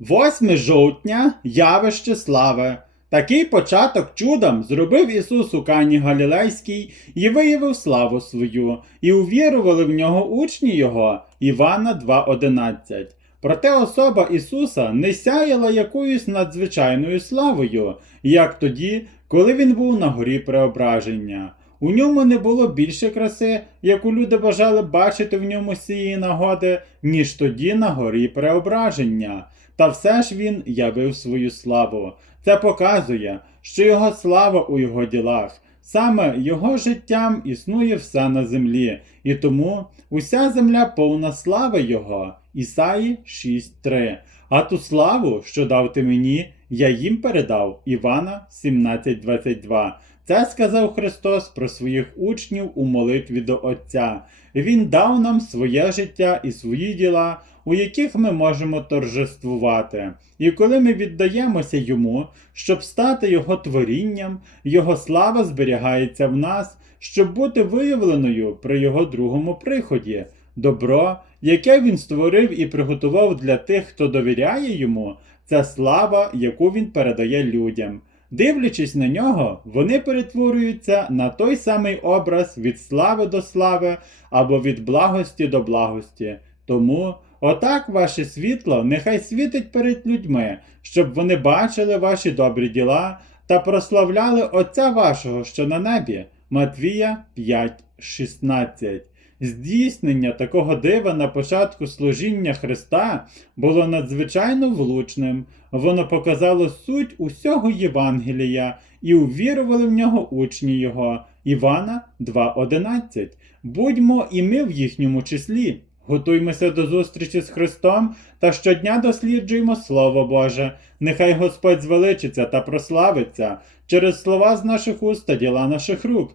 8 жовтня явище слави. Такий початок чудом зробив Ісус у Кані Галілейській і виявив славу свою, і увірували в нього учні Його. Івана 2.11. Проте особа Ісуса не сяяла якоюсь надзвичайною славою, як тоді, коли він був на горі преображення. У ньому не було більше краси, яку люди бажали бачити в ньому з цієї нагоди, ніж тоді на горі преображення. Та все ж він явив свою славу. Це показує, що його слава у його ділах. Саме його життям існує все на землі, і тому уся земля повна слави Його. Ісаї 6.3. А ту славу, що дав ти мені, я їм передав. Івана 17.22. Це сказав Христос про своїх учнів у молитві до Отця. Він дав нам своє життя і свої діла, у яких ми можемо торжествувати. І коли ми віддаємося йому, щоб стати його творінням, його слава зберігається в нас, щоб бути виявленою при його другому приході. Добро, яке він створив і приготував для тих, хто довіряє йому, це слава, яку він передає людям. Дивлячись на нього, вони перетворюються на той самий образ від слави до слави або від благості до благості. Тому отак ваше світло нехай світить перед людьми, щоб вони бачили ваші добрі діла та прославляли Отця вашого, що на небі. Матвія 5.16 Здійснення такого дива на початку служіння Христа було надзвичайно влучним. Воно показало суть усього Євангелія і увірували в нього учні його. Івана 2.11. Будьмо і ми в їхньому числі. Готуймося до зустрічі з Христом та щодня досліджуємо Слово Боже. Нехай Господь звеличиться та прославиться через слова з наших уст та діла наших рук.